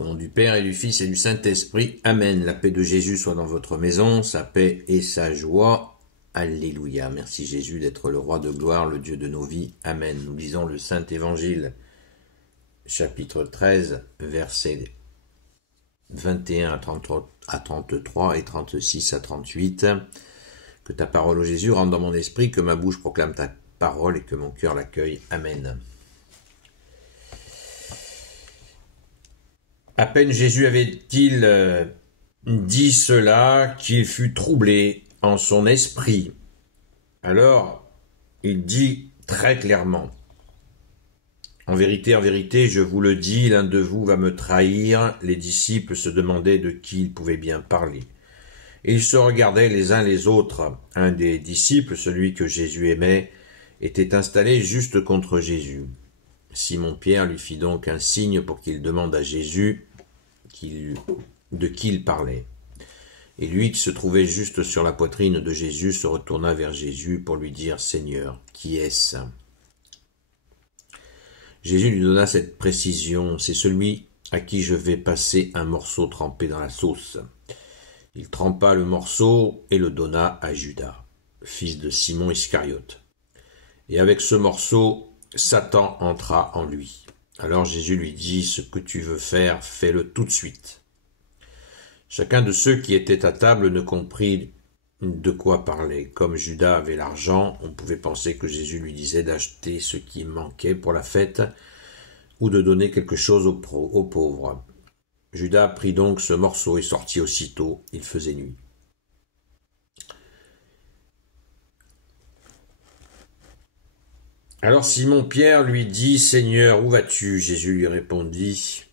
Au nom du Père et du Fils et du Saint-Esprit. Amen. La paix de Jésus soit dans votre maison, sa paix et sa joie. Alléluia. Merci Jésus d'être le roi de gloire, le Dieu de nos vies. Amen. Nous lisons le Saint-Évangile, chapitre 13, versets 21 à 33 et 36 à 38. Que ta parole, ô Jésus, rentre dans mon esprit, que ma bouche proclame ta parole et que mon cœur l'accueille. Amen. À peine Jésus avait-il dit cela qu'il fut troublé en son esprit. Alors, il dit très clairement, en vérité, je vous le dis, l'un de vous va me trahir. Les disciples se demandaient de qui il pouvait bien parler. Et ils se regardaient les uns les autres. Un des disciples, celui que Jésus aimait, était installé juste contre Jésus. Simon-Pierre lui fit donc un signe pour qu'il demande à Jésus de qui il parlait. Et lui, qui se trouvait juste sur la poitrine de Jésus, se retourna vers Jésus pour lui dire « Seigneur, qui est-ce » Jésus lui donna cette précision « C'est celui à qui je vais passer un morceau trempé dans la sauce. » Il trempa le morceau et le donna à Judas, fils de Simon Iscariote. Et avec ce morceau, Satan entra en lui. Alors Jésus lui dit « Ce que tu veux faire, fais-le tout de suite. » Chacun de ceux qui étaient à table ne comprit de quoi parler. Comme Judas avait l'argent, on pouvait penser que Jésus lui disait d'acheter ce qui manquait pour la fête ou de donner quelque chose aux pauvres. Judas prit donc ce morceau et sortit aussitôt. Il faisait nuit. Alors Simon-Pierre lui dit « Seigneur, où vas-tu » Jésus lui répondit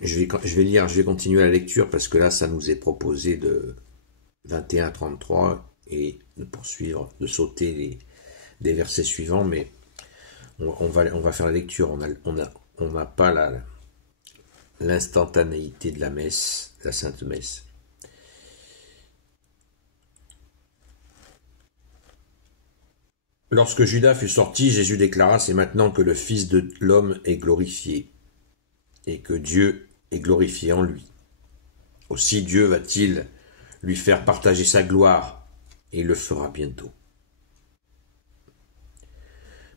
je vais continuer la lecture parce que là, ça nous est proposé de 21 à 33 et de poursuivre, de sauter des versets suivants, mais on va faire la lecture. On n'a pas l'instantanéité de la messe, la Sainte Messe. Lorsque Judas fut sorti, Jésus déclara « C'est maintenant que le Fils de l'homme est glorifié et que Dieu est glorifié en lui. Aussi Dieu va-t-il lui faire partager sa gloire, et il le fera bientôt.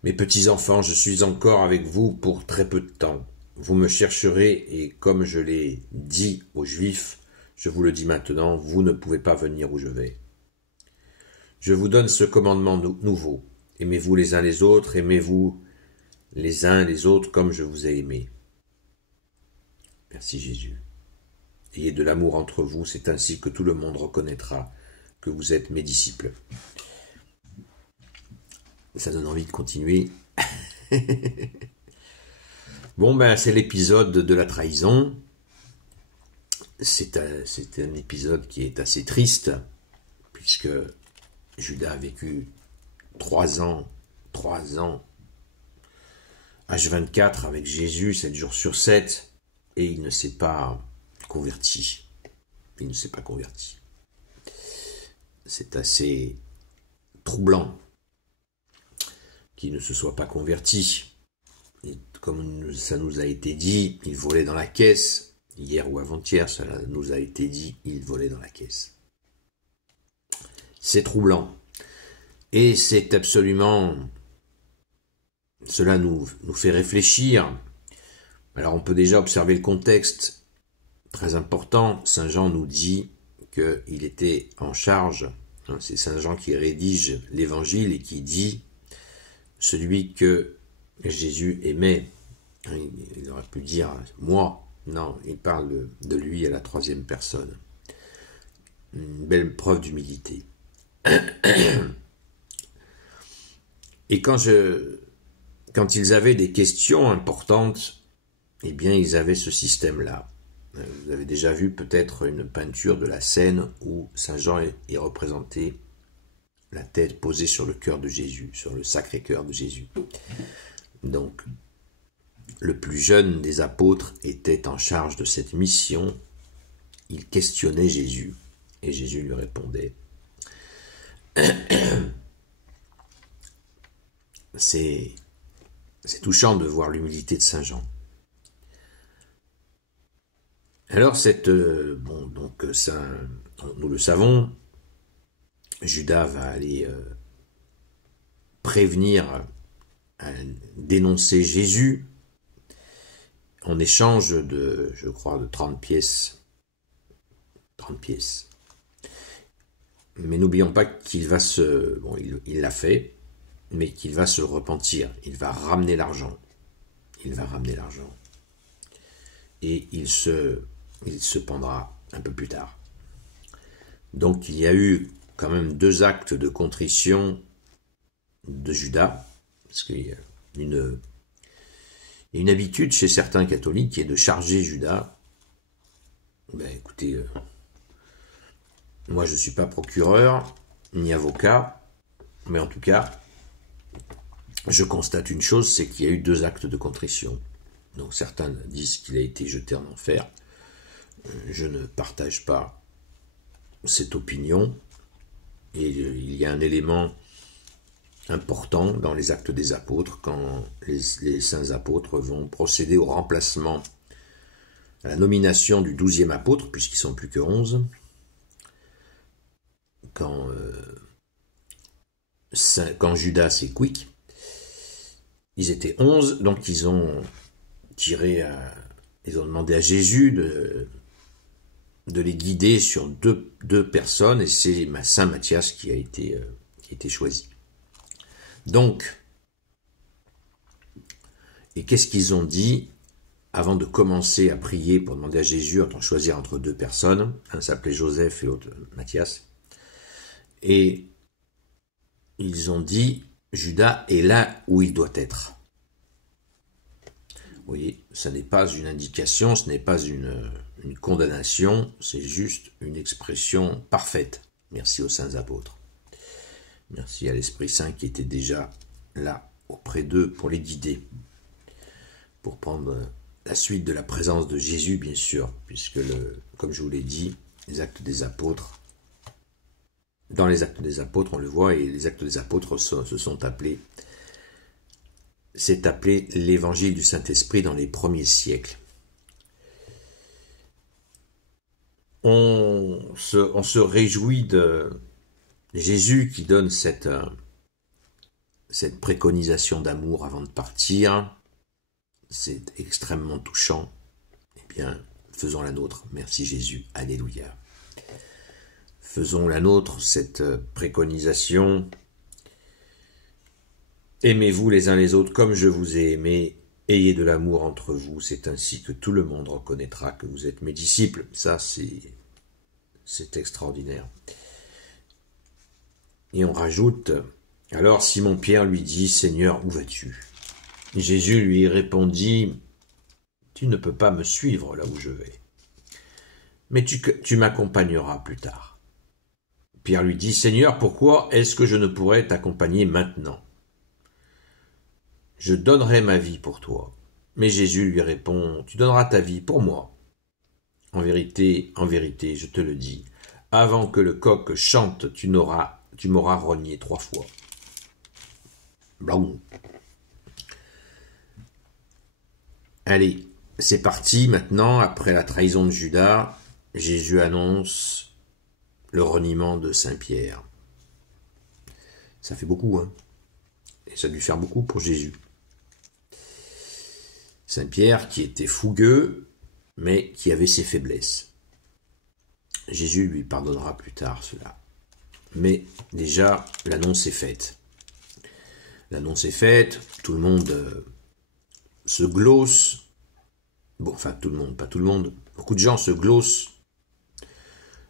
Mes petits enfants, je suis encore avec vous pour très peu de temps. Vous me chercherez, et comme je l'ai dit aux Juifs, je vous le dis maintenant, vous ne pouvez pas venir où je vais. Je vous donne ce commandement nouveau. Aimez-vous les uns les autres, aimez-vous les uns les autres comme je vous ai aimés. Merci Jésus. Ayez de l'amour entre vous, c'est ainsi que tout le monde reconnaîtra que vous êtes mes disciples. Ça donne envie de continuer. Bon, c'est l'épisode de la trahison. C'est un épisode qui est assez triste, puisque Judas a vécu 3 ans, H24 avec Jésus, 7 jours sur 7, et il ne s'est pas converti. C'est assez troublant qu'il ne se soit pas converti. Et comme ça nous a été dit, il volait dans la caisse. Hier ou avant-hier, ça nous a été dit, il volait dans la caisse. C'est troublant. Et c'est absolument... Cela nous fait réfléchir. Alors on peut déjà observer le contexte très important. Saint Jean nous dit qu'il était en charge. C'est Saint Jean qui rédige l'évangile et qui dit celui que Jésus aimait. Il aurait pu dire moi. Non, il parle de lui à la 3e personne. Une belle preuve d'humilité. Et quand ils avaient des questions importantes, eh bien, ils avaient ce système-là. Vous avez déjà vu peut-être une peinture de la scène où Saint Jean est représenté, la tête posée sur le cœur de Jésus, sur le Sacré-Cœur de Jésus. Donc, le plus jeune des apôtres était en charge de cette mission. Il questionnait Jésus, et Jésus lui répondait. C'est touchant de voir l'humilité de Saint Jean. Alors nous le savons, Judas va aller prévenir, dénoncer Jésus en échange de, je crois, de 30 pièces. 30 pièces. Mais n'oublions pas qu'il va il l'a fait, mais qu'il va se repentir. Il va ramener l'argent. Et il se pendra un peu plus tard. Donc il y a eu quand même 2 actes de contrition de Judas, parce qu'il y a une habitude chez certains catholiques qui est de charger Judas. Écoutez, moi je ne suis pas procureur, ni avocat, mais en tout cas, je constate une chose, c'est qu'il y a eu 2 actes de contrition. Donc certains disent qu'il a été jeté en enfer. Je ne partage pas cette opinion. Et il y a un élément important dans les actes des apôtres, quand les saints apôtres vont procéder au remplacement, à la nomination du 12e apôtre, puisqu'ils ne sont plus que 11. Quand Judas et Quick, ils étaient 11, donc ils ont demandé à Jésus de les guider sur deux personnes, et c'est Saint Matthias qui a été choisi. Donc, et qu'est-ce qu'ils ont dit avant de commencer à prier pour demander à Jésus de choisir entre 2 personnes? Un s'appelait Joseph et l'autre Matthias. Et ils ont dit, Judas est là où il doit être. Vous voyez, ce n'est pas une indication, ce n'est pas une condamnation, c'est juste une expression parfaite. Merci aux saints apôtres. Merci à l'Esprit Saint qui était déjà là auprès d'eux pour les guider, pour prendre la suite de la présence de Jésus, bien sûr, puisque, comme je vous l'ai dit, les actes des apôtres, dans les actes des apôtres, on le voit, et les actes des apôtres c'est appelé l'évangile du Saint-Esprit dans les premiers siècles. On se réjouit de Jésus qui donne cette préconisation d'amour avant de partir. C'est extrêmement touchant. Eh bien, faisons la nôtre. Merci Jésus. Alléluia. Faisons la nôtre, cette préconisation. Aimez-vous les uns les autres comme je vous ai aimé. Ayez de l'amour entre vous. C'est ainsi que tout le monde reconnaîtra que vous êtes mes disciples. Ça, c'est extraordinaire. Et on rajoute, alors Simon-Pierre lui dit, Seigneur, où vas-tu? Jésus lui répondit, tu ne peux pas me suivre là où je vais, mais tu m'accompagneras plus tard. Pierre lui dit, Seigneur, pourquoi est-ce que je ne pourrais t'accompagner maintenant? Je donnerai ma vie pour toi. Mais Jésus lui répond, tu donneras ta vie pour moi. En vérité, je te le dis, avant que le coq chante, tu m'auras renié 3 fois. Blaou. Allez, c'est parti maintenant, après la trahison de Judas, Jésus annonce le reniement de Saint-Pierre. Ça fait beaucoup, hein? Et ça a dû faire beaucoup pour Jésus. Saint-Pierre qui était fougueux, mais qui avait ses faiblesses. Jésus lui pardonnera plus tard cela. Mais déjà, l'annonce est faite. L'annonce est faite, tout le monde se glosse. Bon, enfin tout le monde, pas tout le monde. Beaucoup de gens se glossent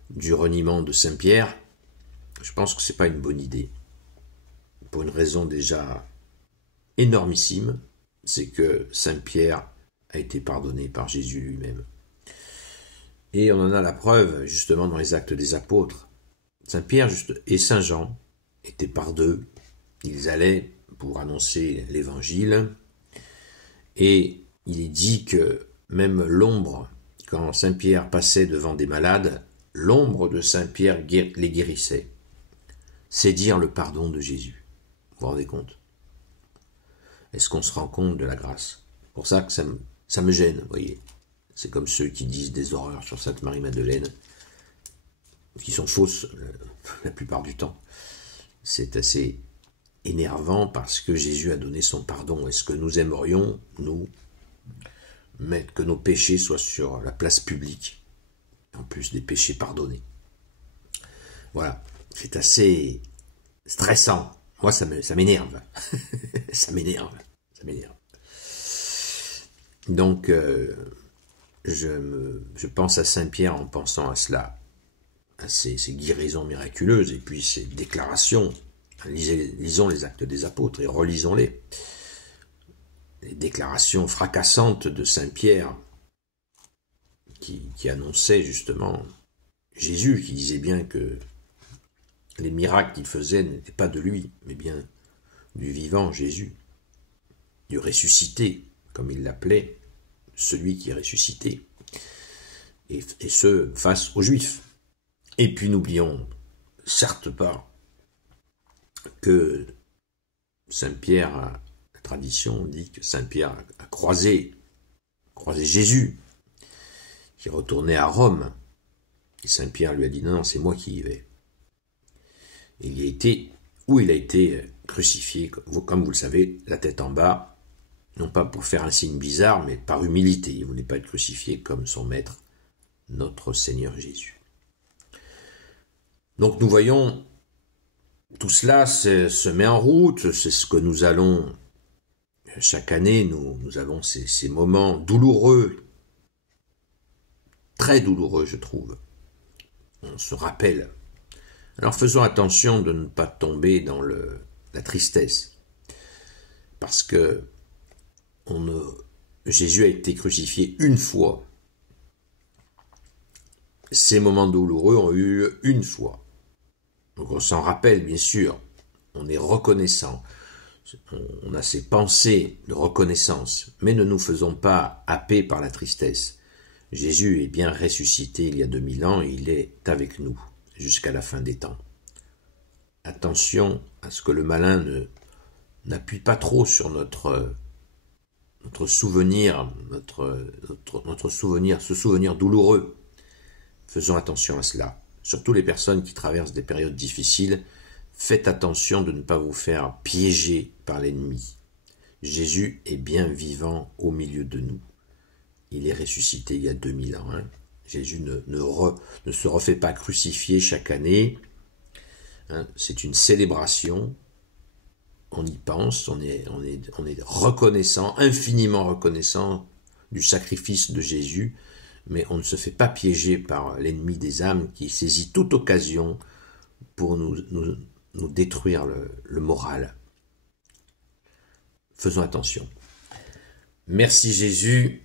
du reniement de Saint-Pierre. Je pense que ce n'est pas une bonne idée. Pour une raison déjà énormissime, c'est que Saint-Pierre a été pardonné par Jésus lui-même. Et on en a la preuve justement dans les actes des apôtres. Saint-Pierre et Saint-Jean étaient par 2. Ils allaient pour annoncer l'évangile. Et il est dit que même l'ombre, quand Saint-Pierre passait devant des malades, l'ombre de Saint-Pierre les guérissait. C'est dire le pardon de Jésus. Vous vous rendez compte? est-ce qu'on se rend compte de la grâce? C'est pour ça que ça me gêne, vous voyez. C'est comme ceux qui disent des horreurs sur Sainte Marie-Madeleine, qui sont fausses la plupart du temps. C'est assez énervant parce que Jésus a donné son pardon. Est-ce que nous aimerions, nous, mettre que nos péchés soient sur la place publique, en plus des péchés pardonnés? Voilà, c'est assez stressant. Moi, ça m'énerve. ça m'énerve. Donc, je pense à Saint-Pierre en pensant à cela, à ces guérisons miraculeuses, et puis ces déclarations. Lisons les Actes des Apôtres et relisons-les. Les déclarations fracassantes de Saint-Pierre, qui annonçait justement Jésus, qui disait bien que les miracles qu'il faisait n'étaient pas de lui, mais bien du vivant Jésus, du ressuscité, comme il l'appelait, celui qui est ressuscité, et ce, face aux Juifs. Et puis n'oublions certes pas que Saint-Pierre, la tradition dit que Saint-Pierre a croisé Jésus, qui retournait à Rome, et Saint-Pierre lui a dit non, c'est moi qui y vais. Il a été crucifié, comme vous le savez, la tête en bas, non pas pour faire un signe bizarre, mais par humilité. Il ne voulait pas être crucifié comme son maître, notre Seigneur Jésus. Donc nous voyons, tout cela se met en route, c'est ce que nous allons, chaque année, nous avons ces moments douloureux, très douloureux je trouve. On se rappelle. Alors faisons attention de ne pas tomber dans la tristesse, parce que Jésus a été crucifié une fois. Ces moments douloureux ont eu lieu une fois. Donc on s'en rappelle bien sûr, on est reconnaissant, on a ces pensées de reconnaissance, mais ne nous faisons pas happer par la tristesse. Jésus est bien ressuscité il y a 2000 ans et il est avec nous jusqu'à la fin des temps. Attention à ce que le malin n'appuie pas trop sur notre souvenir, notre souvenir, ce souvenir douloureux. Faisons attention à cela. Surtout les personnes qui traversent des périodes difficiles, faites attention de ne pas vous faire piéger par l'ennemi. Jésus est bien vivant au milieu de nous. Il est ressuscité il y a 2000 ans. Jésus ne se refait pas crucifier chaque année. C'est une célébration. On y pense, on est reconnaissant, infiniment reconnaissant du sacrifice de Jésus, mais on ne se fait pas piéger par l'ennemi des âmes qui saisit toute occasion pour nous détruire le moral. Faisons attention. Merci Jésus.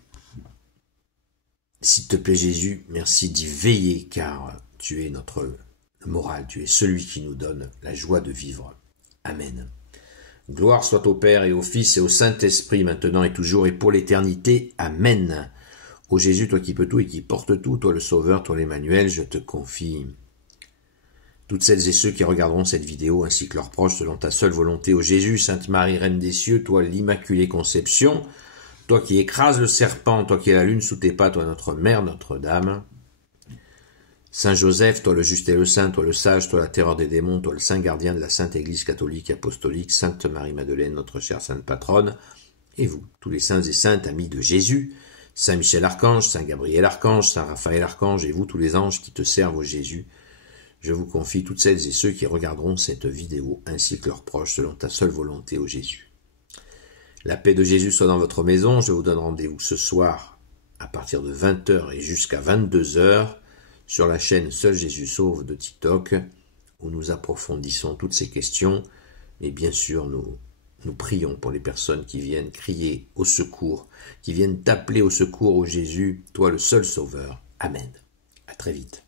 S'il te plaît Jésus, merci d'y veiller, car tu es notre moral, tu es celui qui nous donne la joie de vivre. Amen. Gloire soit au Père et au Fils et au Saint-Esprit, maintenant et toujours et pour l'éternité. Amen. Ô Jésus, toi qui peux tout et qui portes tout, toi le Sauveur, toi l'Emmanuel, je te confie toutes celles et ceux qui regarderont cette vidéo, ainsi que leurs proches, selon ta seule volonté. Ô Jésus, Sainte Marie, Reine des cieux, toi l'Immaculée Conception, toi qui écrases le serpent, toi qui es la lune sous tes pas, toi notre Mère, Notre-Dame. Saint Joseph, toi le juste et le saint, toi le sage, toi la terreur des démons, toi le saint gardien de la Sainte Église catholique apostolique, Sainte Marie-Madeleine, notre chère Sainte Patronne, et vous, tous les saints et saintes amis de Jésus, Saint Michel Archange, Saint Gabriel Archange, Saint Raphaël Archange, et vous tous les anges qui te servent au Jésus, je vous confie toutes celles et ceux qui regarderont cette vidéo, ainsi que leurs proches, selon ta seule volonté, ô Jésus. La paix de Jésus soit dans votre maison, je vous donne rendez-vous ce soir, à partir de 20h et jusqu'à 22h, sur la chaîne Seul Jésus Sauve de TikTok, où nous approfondissons toutes ces questions, et bien sûr nous prions pour les personnes qui viennent crier au secours, qui viennent t'appeler au secours, ô Jésus, toi le seul Sauveur. Amen. À très vite.